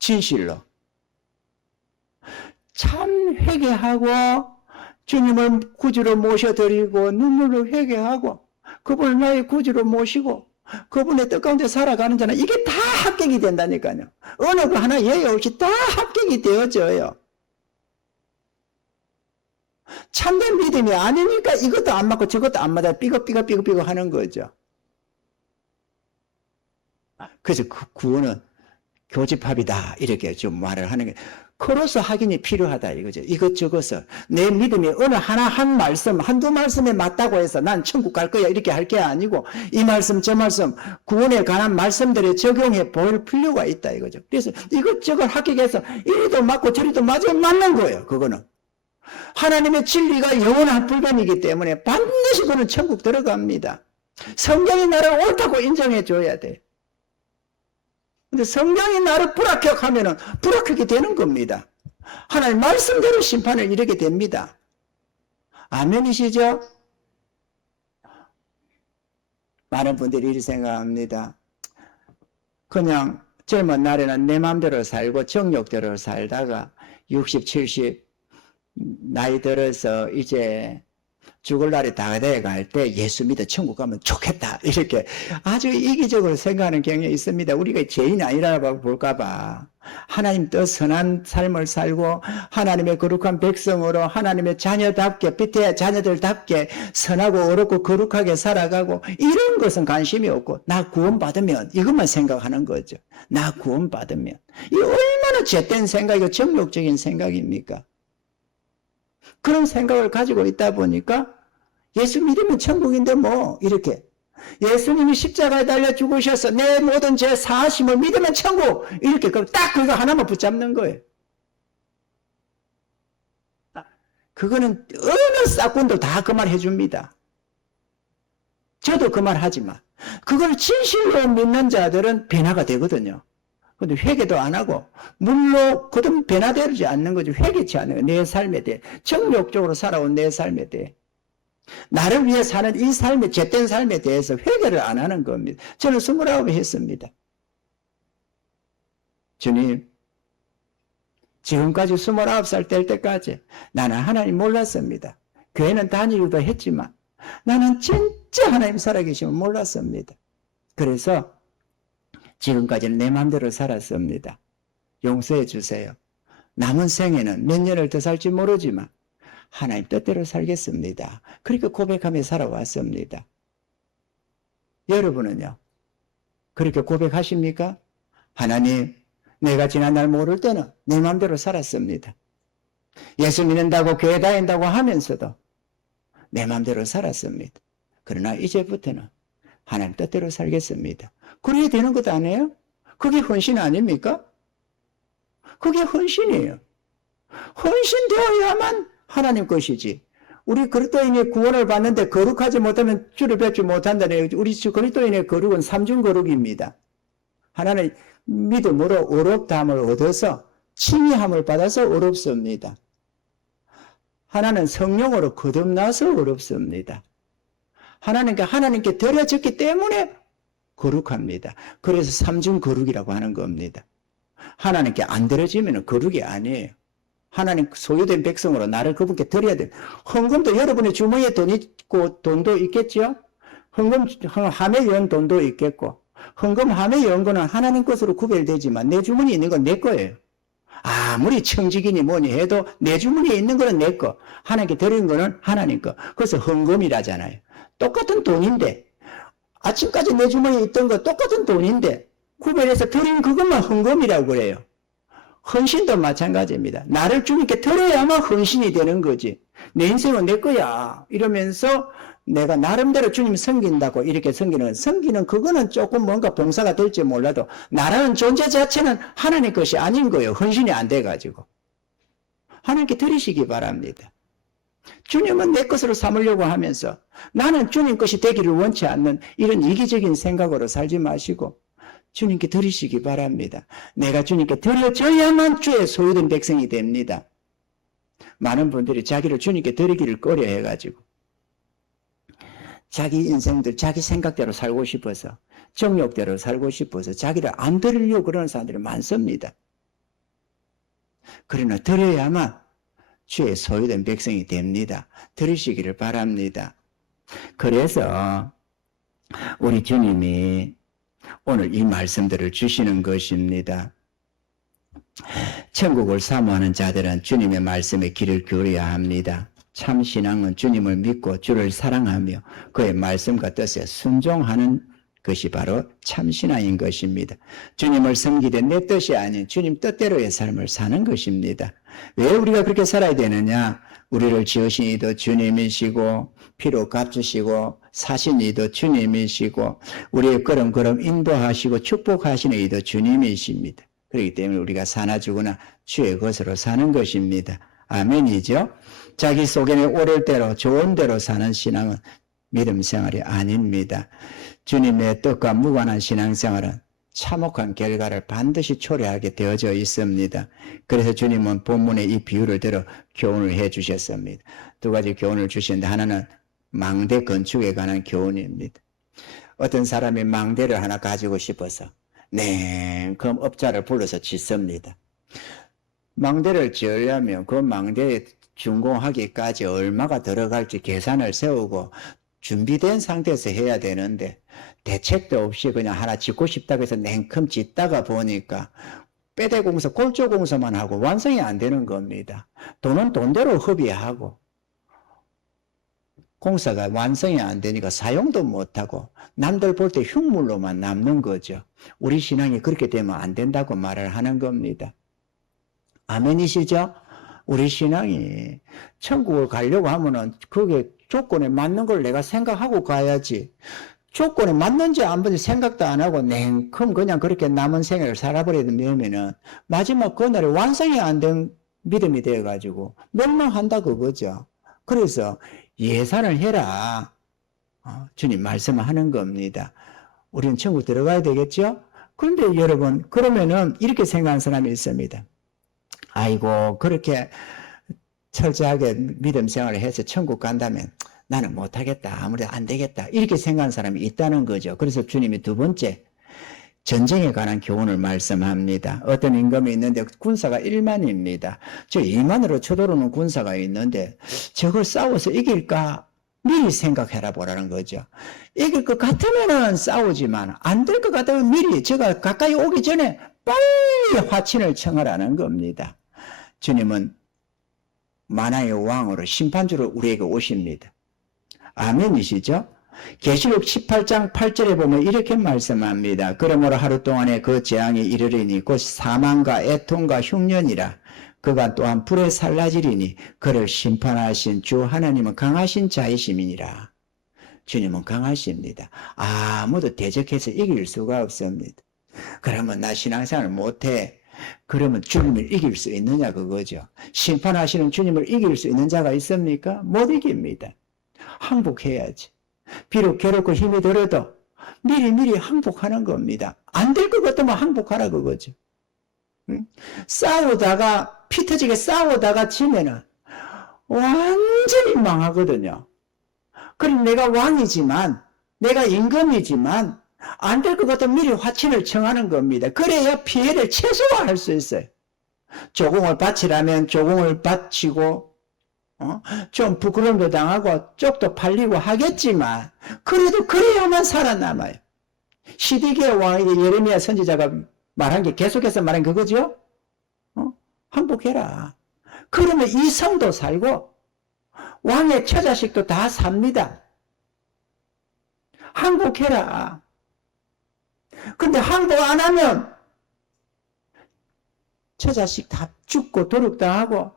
진실로. 참 회개하고 주님을 구주로 모셔드리고 눈물로 회개하고 그분을 나의 구주로 모시고 그분의 뜻 가운데 살아가는 자는 이게 다 합격이 된다니까요. 어느 거 하나 예외 없이 다 합격이 되어져요. 참된 믿음이 아니니까 이것도 안 맞고 저것도 안 맞아 삐걱삐걱 하는 거죠. 그래서 그 구원은 교집합이다 이렇게 좀 말을 하는 게 크로스 확인이 필요하다 이거죠. 이것저것을 내 믿음이 어느 하나 한 말씀 한두 말씀에 맞다고 해서 난 천국 갈 거야 이렇게 할 게 아니고 이 말씀 저 말씀 구원에 관한 말씀들에 적용해 볼 필요가 있다 이거죠. 그래서 이것저것 합격해서 이리도 맞고 저리도 맞는 거예요. 그거는 하나님의 진리가 영원한 불변이기 때문에 반드시 그는 천국 들어갑니다. 성경이 나를 옳다고 인정해 줘야 돼. 근데 성경이 나를 불합격하면은 불합격이 되는 겁니다. 하나님 말씀대로 심판을 이르게 됩니다. 아멘이시죠? 많은 분들이 이렇게 생각합니다. 그냥 젊은 날에는 내 마음대로 살고 정욕대로 살다가 60, 70 나이 들어서 이제 죽을 날이 다 돼갈 때 예수 믿어 천국 가면 좋겠다. 이렇게 아주 이기적으로 생각하는 경향이 있습니다. 우리가 죄인이 아니라고 볼까봐. 하나님 뜻 선한 삶을 살고 하나님의 거룩한 백성으로 하나님의 자녀답게 빛의 자녀들답게 선하고 어렵고 거룩하게 살아가고 이런 것은 관심이 없고 나 구원받으면 이것만 생각하는 거죠. 나 구원받으면. 이 얼마나 죄된 생각이고 정욕적인 생각입니까? 그런 생각을 가지고 있다 보니까 예수 믿으면 천국인데 뭐 이렇게 예수님이 십자가에 달려 죽으셔서 내 모든 죄 사하심을 믿으면 천국 이렇게 딱 그거 하나만 붙잡는 거예요. 그거는 어느 싹군도 다 그 말 해줍니다. 저도 그 말 하지만 그걸 진실로 믿는 자들은 변화가 되거든요. 근데 회개도 안 하고 물로 거듭 변화되지 않는 거죠. 회개치 않아요. 내 삶에 대해 정욕적으로 살아온 내 삶에 대해 나를 위해 사는 이 삶의 죄된 삶에 대해서 회개를 안 하는 겁니다. 저는 29에 했습니다. 주님, 지금까지 29살 될 때까지 나는 하나님 몰랐습니다. 교회는 다니기도 했지만 나는 진짜 하나님 살아계심을 몰랐습니다. 그래서 지금까지는 내 마음대로 살았습니다. 용서해 주세요. 남은 생에는 몇 년을 더 살지 모르지만 하나님 뜻대로 살겠습니다. 그렇게 고백하며 살아왔습니다. 여러분은요? 그렇게 고백하십니까? 하나님, 내가 지난날 모를 때는 내 마음대로 살았습니다. 예수 믿는다고 교회 다닌다고 하면서도 내 마음대로 살았습니다. 그러나 이제부터는 하나님 뜻대로 살겠습니다. 그래야 되는 것 아니에요? 그게 헌신 아닙니까? 그게 헌신이에요. 헌신되어야만 하나님 것이지. 우리 그리스도인의 구원을 받는데 거룩하지 못하면 주를 뵙지 못한다네요. 우리 그리스도인의 거룩은 삼중 거룩입니다. 하나는 믿음으로 의롭다함을 얻어서 칭의함을 받아서 의롭습니다. 하나는 성령으로 거듭나서 의롭습니다. 하나님께 드려졌기 때문에 거룩합니다. 그래서 삼중 거룩이라고 하는 겁니다. 하나님께 안 드려지면 거룩이 아니에요. 하나님 소유된 백성으로 나를 그분께 드려야 돼요. 헌금도 여러분의 주머니에 돈이 있고 돈도 있겠죠? 함에 연 돈도 있겠고 헌금 함에 연 거는 하나님 것으로 구별되지만 내 주머니에 있는 건 내 거예요. 아무리 청지기니 뭐니 해도 내 주머니에 있는 거는 내 거. 하나님께 드린 거는 하나님 거. 그래서 헌금이라잖아요. 똑같은 돈인데 아침까지 내 주머니에 있던 거 똑같은 돈인데 구별해서 드린 그것만 헌금이라고 그래요. 헌신도 마찬가지입니다. 나를 주님께 드려야만 헌신이 되는 거지. 내 인생은 내 거야. 이러면서 내가 나름대로 주님 섬긴다고 이렇게 섬기는 그거는 조금 뭔가 봉사가 될지 몰라도 나라는 존재 자체는 하나님 것이 아닌 거예요. 헌신이 안 돼가지고. 하나님께 드리시기 바랍니다. 주님은 내 것으로 삼으려고 하면서 나는 주님 것이 되기를 원치 않는 이런 이기적인 생각으로 살지 마시고 주님께 드리시기 바랍니다. 내가 주님께 드려져야만 주의 소유된 백성이 됩니다. 많은 분들이 자기를 주님께 드리기를 꺼려해가지고 자기 인생들, 자기 생각대로 살고 싶어서 정욕대로 살고 싶어서 자기를 안 드리려고 그러는 사람들이 많습니다. 그러나 드려야만 주의 소유된 백성이 됩니다. 드리시기를 바랍니다. 그래서 우리 주님이 오늘 이 말씀들을 주시는 것입니다. 천국을 사모하는 자들은 주님의 말씀에 귀를 기울여야 합니다. 참 신앙은 주님을 믿고 주를 사랑하며 그의 말씀과 뜻에 순종하는 것이 바로 참 신앙인 것입니다. 주님을 섬기되 내 뜻이 아닌 주님 뜻대로의 삶을 사는 것입니다. 왜 우리가 그렇게 살아야 되느냐? 우리를 지으신 이도 주님이시고 피로 값주시고 사신 이도 주님이시고 우리의 걸음걸음 인도하시고 축복하시는 이도 주님이십니다. 그렇기 때문에 우리가 사나 죽으나 주의 것으로 사는 것입니다. 아멘이죠? 자기 속에는 옳을 대로 좋은 대로 사는 신앙은 믿음 생활이 아닙니다. 주님의 뜻과 무관한 신앙생활은 참혹한 결과를 반드시 초래하게 되어져 있습니다. 그래서 주님은 본문의 이 비유를 들어 교훈을 해 주셨습니다. 두 가지 교훈을 주시는데 하나는 망대 건축에 관한 교훈입니다. 어떤 사람이 망대를 하나 가지고 싶어서 냉큼 업자를 불러서 짓습니다. 망대를 지으려면 그 망대에 준공하기까지 얼마가 들어갈지 계산을 세우고 준비된 상태에서 해야 되는데 대책도 없이 그냥 하나 짓고 싶다고 해서 냉큼 짓다가 보니까 빼대공사, 골조공사만 하고 완성이 안 되는 겁니다. 돈은 돈대로 허비하고 공사가 완성이 안 되니까 사용도 못하고 남들 볼 때 흉물로만 남는 거죠. 우리 신앙이 그렇게 되면 안 된다고 말을 하는 겁니다. 아멘이시죠? 우리 신앙이 천국을 가려고 하면은 그게 조건에 맞는 걸 내가 생각하고 가야지. 조건에 맞는지 안 맞는지 생각도 안 하고 냉큼 그냥 그렇게 남은 생애를 살아버리면은 마지막 그날에 완성이 안 된 믿음이 되어가지고 멸망한다 그거죠. 그래서 예산을 해라. 주님 말씀하는 겁니다. 우리는 천국 들어가야 되겠죠? 그런데 여러분, 그러면은 이렇게 생각하는 사람이 있습니다. 아이고, 그렇게 철저하게 믿음 생활을 해서 천국 간다면 나는 못하겠다. 아무래도 안 되겠다. 이렇게 생각하는 사람이 있다는 거죠. 그래서 주님이 두 번째, 전쟁에 관한 교훈을 말씀합니다. 어떤 임금이 있는데 군사가 1만입니다. 저 2만으로 쳐들어오는 군사가 있는데 저걸 싸워서 이길까? 미리 생각해라 보라는 거죠. 이길 것 같으면 싸우지만 안 될 것 같으면 미리 저가 가까이 오기 전에 빨리 화친을 청하라는 겁니다. 주님은 만왕의 왕으로 심판주로 우리에게 오십니다. 아멘이시죠? 계시록 18장 8절에 보면 이렇게 말씀합니다. 그러므로 하루 동안에 그 재앙이 이르리니 곧 사망과 애통과 흉년이라. 그가 또한 불에 살라지리니 그를 심판하신 주 하나님은 강하신 자이심이니라. 주님은 강하십니다. 아무도 대적해서 이길 수가 없습니다. 그러면 나 신앙생활 못해. 그러면 주님을 이길 수 있느냐 그거죠. 심판하시는 주님을 이길 수 있는 자가 있습니까? 못 이깁니다. 항복해야지. 비록 괴롭고 힘이 들어도 미리미리 항복하는 겁니다. 안 될 것 같으면 항복하라 그거죠. 응? 싸우다가 피 터지게 싸우다가 지면은 완전히 망하거든요. 그럼 내가 왕이지만 내가 임금이지만 안 될 것 같으면 미리 화친을 청하는 겁니다. 그래야 피해를 최소화할 수 있어요. 조공을 바치라면 조공을 바치고 좀 부끄러움도 당하고 쪽도 팔리고 하겠지만 그래도 그래야만 살아남아요. 시드기야 왕에게 예레미야 선지자가 말한 게 계속해서 말한 그거죠. 항복해라. 그러면 이 성도 살고 왕의 처자식도 다 삽니다. 항복해라. 근데 항복 안 하면 처자식 다 죽고 도륙당하고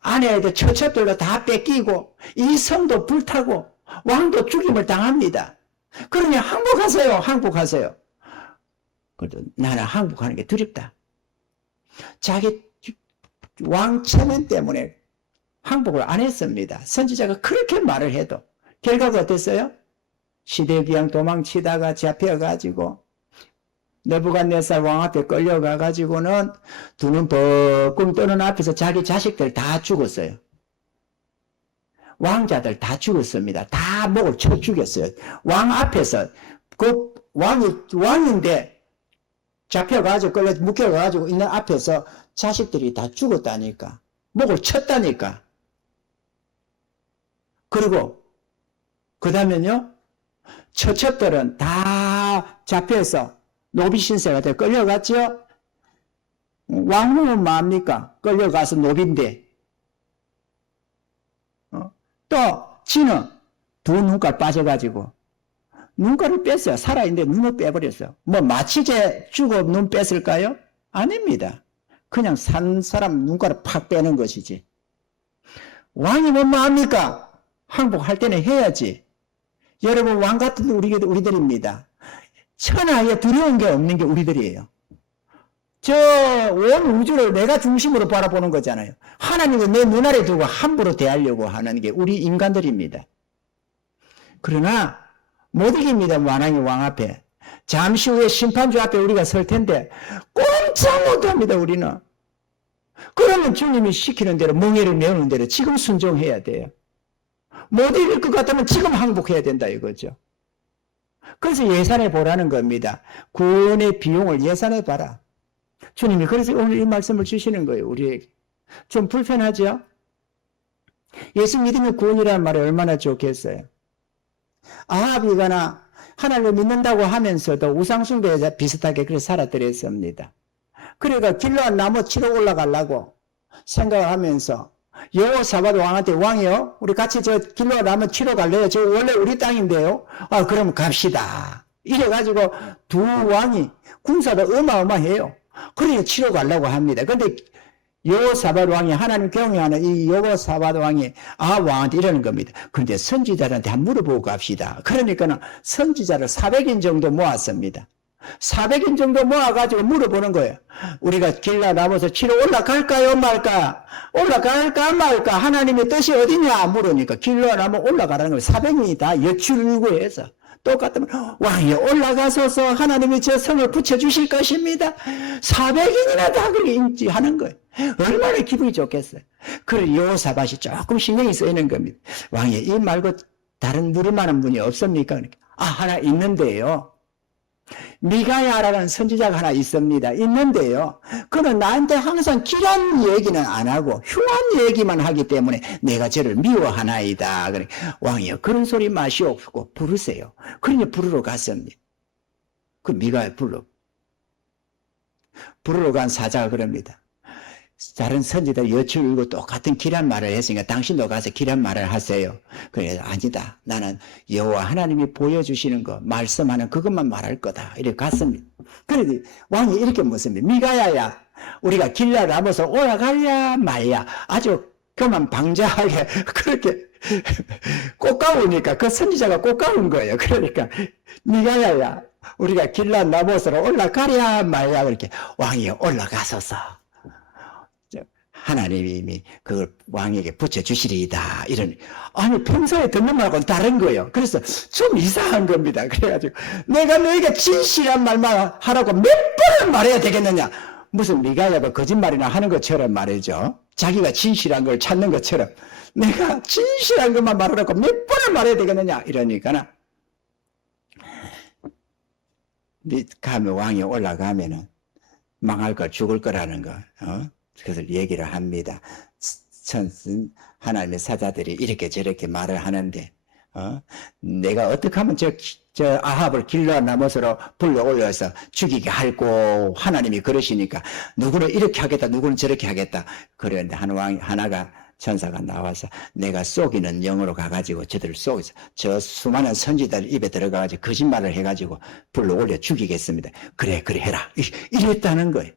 아내들 처첩들도 다 뺏기고 이 성도 불타고 왕도 죽임을 당합니다. 그러니 항복하세요. 항복하세요. 그래도 나는 항복하는 게 두렵다. 자기 왕 체면 때문에 항복을 안 했습니다. 선지자가 그렇게 말을 해도 결과가 어땠어요? 시대기양 도망치다가 잡혀가지고 느부갓네살 왕 앞에 끌려가가지고는 두 눈 벅금 뜨는 앞에서 자기 자식들 다 죽었어요. 왕자들 다 죽었습니다. 다 목을 쳐 죽였어요. 왕 앞에서 그 왕인데 잡혀가지고 끌려 묶여가지고 있는 앞에서 자식들이 다 죽었다니까. 목을 쳤다니까. 그리고 그 다음에는요. 처첩들은 다 잡혀서 노비신세가 돼 끌려갔죠. 왕후는 뭡니까? 끌려가서 노비인데 또 지는 두 눈깔 빠져가지고 눈깔을 뺐어요. 살아있는데 눈을 빼버렸어요. 뭐 마취제 주고 눈 뺐을까요? 아닙니다. 그냥 산 사람 눈깔을 팍 빼는 것이지. 왕이 뭐합니까? 항복할 때는 해야지. 여러분 왕 같은 우리들입니다. 천하에 두려운 게 없는 게 우리들이에요. 저 온 우주를 내가 중심으로 바라보는 거잖아요. 하나님을 내 눈 아래 두고 함부로 대하려고 하는 게 우리 인간들입니다. 그러나 못 이깁니다. 만왕의 왕 앞에. 잠시 후에 심판주 앞에 우리가 설 텐데 꼼짝 못합니다. 우리는. 그러면 주님이 시키는 대로 멍에를 메우는 대로 지금 순종해야 돼요. 못 이길 것 같으면 지금 항복해야 된다 이거죠. 그래서 예산해 보라는 겁니다. 구원의 비용을 예산해 봐라. 주님이 그래서 오늘 이 말씀을 주시는 거예요. 우리에게. 좀 불편하죠? 예수 믿으면 구원이라는 말이 얼마나 좋겠어요. 아합이거나 하나님을 믿는다고 하면서도 우상숭배에 비슷하게 그렇게 살아들였습니다. 그러니까 길르앗 나무 치러 올라가려고 생각을 하면서 여호사밧 왕한테, 왕이요, 우리 같이 저 길르앗 나무 치러 갈래요? 저 원래 우리 땅인데요. 아, 그럼 갑시다. 이래가지고 두 왕이 군사도 어마어마해요. 그러니 치러 가려고 합니다. 근데 여호사밧 왕이, 하나님 경외하는 이 여호사밧 왕이 아합 왕한테 이러는 겁니다. 그런데 선지자들한테 한번 물어보고 갑시다. 그러니까는 선지자를 400인 정도 모았습니다. 400인 정도 모아가지고 물어보는 거예요. 우리가 길라 나무에서 치러 올라갈까요 말까? 올라갈까 말까? 하나님의 뜻이 어디냐 물으니까 길라 나무 올라가라는 거예요. 400인이 다 여출구해서 똑같으면 왕이 올라가소서, 하나님이 저 성을 붙여주실 것입니다. 400인이나 다 그렇게 인지하는 거예요. 얼마나 기분이 좋겠어요. 그래 여호사밧이 조금 신경이 쓰이는 겁니다. 왕이 이 말고 다른 물을만한 분이 없습니까? 그러니까, 아, 하나 있는데요. 미가야라는 선지자가 하나 있습니다. 있는데요. 그는 나한테 항상 길한 얘기는 안 하고 흉한 얘기만 하기 때문에 내가 저를 미워하나이다. 그래, 왕이요, 그런 소리 마시옵고 부르세요. 그러니 부르러 갔습니다. 그 미가야 부르러 간 사자가 그럽니다. 다른 선지자 여쭈고 똑같은 길한 말을 했으니까 당신도 가서 길한 말을 하세요. 그래서 아니다. 나는 여호와 하나님이 보여주시는 거, 말씀하는 그것만 말할 거다. 이렇게 갔습니다. 그런데 왕이 이렇게 묻습니다. 미가야야, 우리가 길라 나무에서 올라가야 말야. 아주 그만 방자하게 그렇게 꽃가우니까 그 선지자가 꽃가운 거예요. 그러니까 미가야야, 우리가 길라 나무에서 올라가야 말야. 그렇게 왕이 올라가소서. 하나님이 그걸 왕에게 붙여주시리이다. 이런, 아니, 평소에 듣는 말하고는 다른 거예요. 그래서 좀 이상한 겁니다. 그래가지고, 내가 너희가 진실한 말만 하라고 몇 번을 말해야 되겠느냐? 무슨 미가야가 거짓말이나 하는 것처럼 말이죠. 자기가 진실한 걸 찾는 것처럼. 내가 진실한 것만 말하라고 몇 번을 말해야 되겠느냐? 이러니까는, 가면 왕이 올라가면은 망할 거, 죽을 거라는 거, 그것을 얘기를 합니다. 하나님의 사자들이 이렇게 저렇게 말을 하는데, 내가 어떻게 하면 저 아합을 길러 나무로 불러 올려서 죽이게 할고, 하나님이 그러시니까 누구는 이렇게 하겠다, 누구는 저렇게 하겠다. 그런데 하나가 천사가 나와서 내가 속이는 영으로 가가지고 저들을 속여서 저 수많은 선지자들 입에 들어가가지고 거짓말을 해가지고 불러 올려 죽이겠습니다. 그래 해라. 이랬다는 거예요.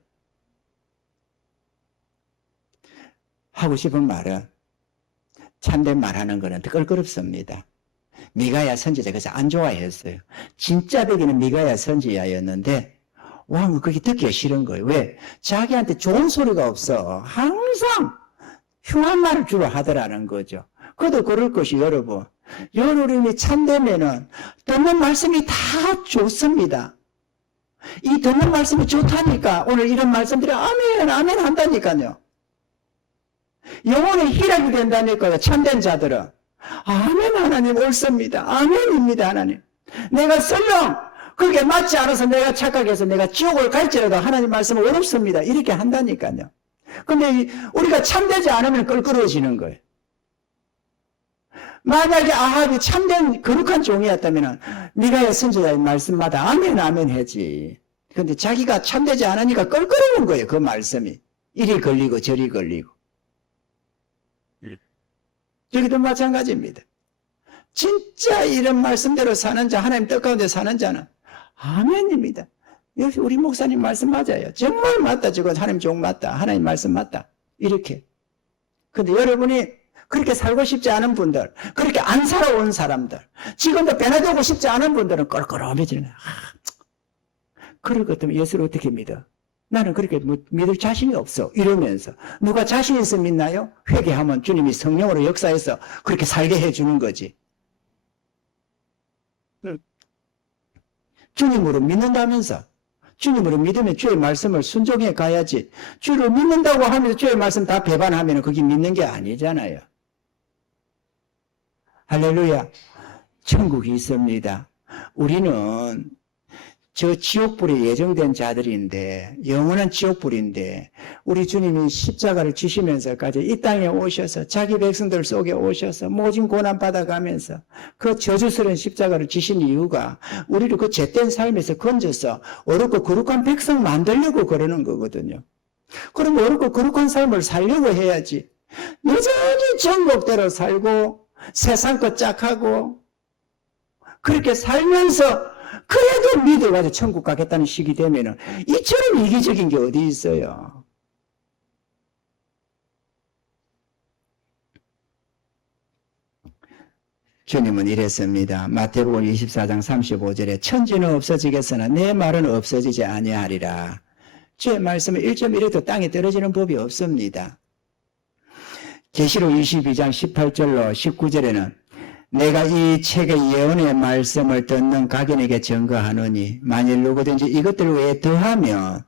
하고 싶은 말은 참된 말하는 거는 껄끄럽습니다. 미가야 선지자 그래서 안 좋아했어요. 진짜 되기는 미가야 선지자였는데 왕은 그게 듣기가 싫은 거예요. 왜? 자기한테 좋은 소리가 없어. 항상 흉한 말을 주로 하더라는 거죠. 그도 그럴 것이 여러분. 여러분이 참되면은 듣는 말씀이 다 좋습니다. 이 듣는 말씀이 좋다니까 오늘 이런 말씀들이 아멘 한다니까요. 영혼의 희락이 된다니까요. 참된 자들은. 아멘 하나님 옳습니다. 아멘입니다 하나님. 내가 설령 그게 맞지 않아서 내가 착각해서 내가 지옥을 갈지라도 하나님 말씀은 어렵습니다. 이렇게 한다니까요. 근데 우리가 참되지 않으면 껄끄러워지는 거예요. 만약에 아합이 참된 거룩한 종이었다면 미가야 선지자의 말씀마다 아멘 하지. 근데 자기가 참되지 않으니까 껄끄러운 거예요. 그 말씀이. 이리 걸리고 저리 걸리고. 여기도 마찬가지입니다. 진짜 이런 말씀대로 사는 자, 하나님 뜻 가운데 사는 자는 아멘입니다. 역시 우리 목사님 말씀 맞아요. 정말 맞다. 저건 하나님 종 맞다. 하나님 말씀 맞다. 이렇게. 근데 여러분이 그렇게 살고 싶지 않은 분들, 그렇게 안 살아온 사람들, 지금도 변화되고 싶지 않은 분들은 껄끄러워지는 거예요. 그럴 것 같으면 예수를 어떻게 믿어? 나는 그렇게 믿을 자신이 없어. 이러면서. 누가 자신 있어 믿나요? 회개하면 주님이 성령으로 역사해서 그렇게 살게 해주는 거지. 주님으로 믿는다면서. 주님으로 믿으면 주의 말씀을 순종해 가야지. 주를 믿는다고 하면서 주의 말씀 다 배반하면 그게 믿는 게 아니잖아요. 할렐루야. 천국이 있습니다. 우리는 저 지옥불이 예정된 자들인데, 영원한 지옥불인데, 우리 주님이 십자가를 지시면서까지 이 땅에 오셔서 자기 백성들 속에 오셔서 모진 고난 받아가면서 그 저주스러운 십자가를 지신 이유가 우리를 그 죄된 삶에서 건져서 어렵고 거룩한 백성 만들려고 그러는 거거든요. 그럼 어렵고 거룩한 삶을 살려고 해야지. 여전히 전곡대로 살고 세상 것 짝하고 그렇게 살면서 그래도 믿어가지고 천국 가겠다는 시기 되면은 이처럼 이기적인 게 어디 있어요. 주님은 이랬습니다. 마태복음 24장 35절에 천지는 없어지겠으나 내 말은 없어지지 아니하리라. 주의 말씀은 1.1에도 땅에 떨어지는 법이 없습니다. 계시록 22장 18절로 19절에는 내가 이 책의 예언의 말씀을 듣는 각인에게 증거하노니 만일 누구든지 이것들 외에 더하면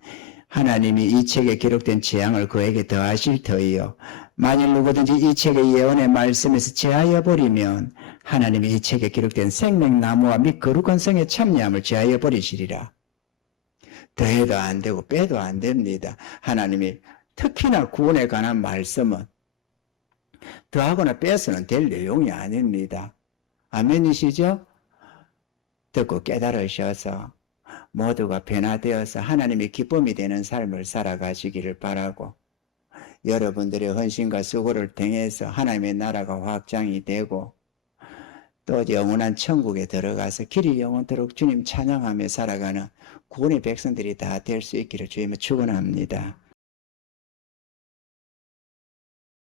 하나님이 이 책에 기록된 재앙을 그에게 더하실 터이요 만일 누구든지 이 책의 예언의 말씀에서 제하여 버리면 하나님이 이 책에 기록된 생명나무와 및 거룩한 성의 참여함을 제하여 버리시리라. 더해도 안 되고 빼도 안 됩니다. 하나님이 특히나 구원에 관한 말씀은 더하거나 빼서는 될 내용이 아닙니다. 아멘이시죠? 듣고 깨달으셔서 모두가 변화되어서 하나님의 기쁨이 되는 삶을 살아가시기를 바라고 여러분들의 헌신과 수고를 통해서 하나님의 나라가 확장이 되고 또 영원한 천국에 들어가서 길이 영원토록 주님 찬양하며 살아가는 구원의 백성들이 다 될 수 있기를 주님을 축원합니다.